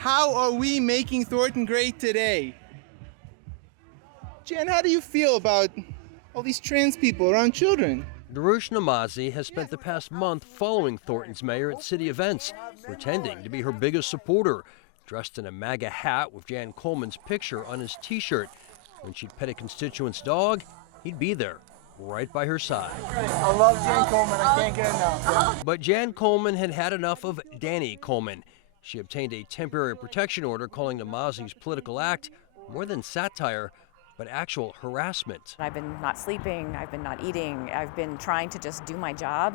How are we making Thornton great today? Jan, how do you feel about all these trans people around children? Darush Namazi has spent the past month following Thornton's mayor at city events, pretending to be her biggest supporter, dressed in a MAGA hat with Jan Coleman's picture on his T-shirt. When she'd pet a constituent's dog, he'd be there, right by her side. I love Jan Coleman. I can't get enough. But Jan Coleman had had enough of Danny Coleman. She obtained a temporary protection order calling Namazi's political act more than satire, but actual harassment. I've been not sleeping, I've been not eating, I've been trying to just do my job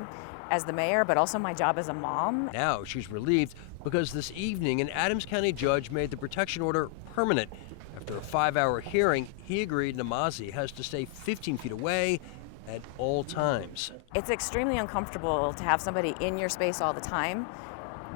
as the mayor, but also my job as a mom. Now she's relieved because this evening an Adams County judge made the protection order permanent. After a 5-hour hearing, he agreed Namazi has to stay 15 feet away at all times. It's extremely uncomfortable to have somebody in your space all the time,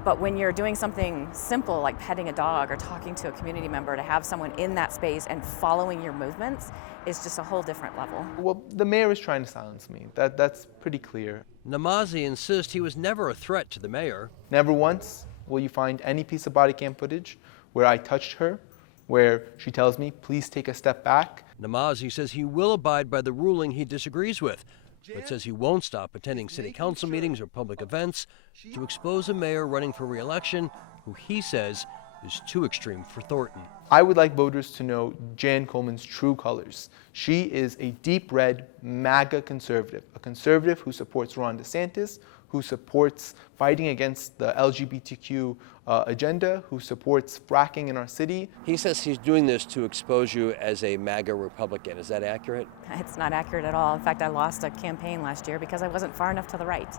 but when you're doing something simple like petting a dog or talking to a community member, to have someone in that space and following your movements is just a whole different level. Well, the mayor is trying to silence me. That's pretty clear. Namazi insists he was never a threat to the mayor. Never once will you find any piece of body cam footage where I touched her, where she tells me, please take a step back. Namazi says he will abide by the ruling he disagrees with, but says he won't stop attending city council meetings or public events to expose a mayor running for re-election who he says is too extreme for Thornton. I would like voters to know Jan Coleman's true colors. She is a deep red MAGA conservative, a conservative who supports Ron DeSantis, who supports fighting against the LGBTQ agenda, who supports fracking in our city. He says he's doing this to expose you as a MAGA Republican. Is that accurate? It's not accurate at all. In fact, I lost a campaign last year because I wasn't far enough to the right.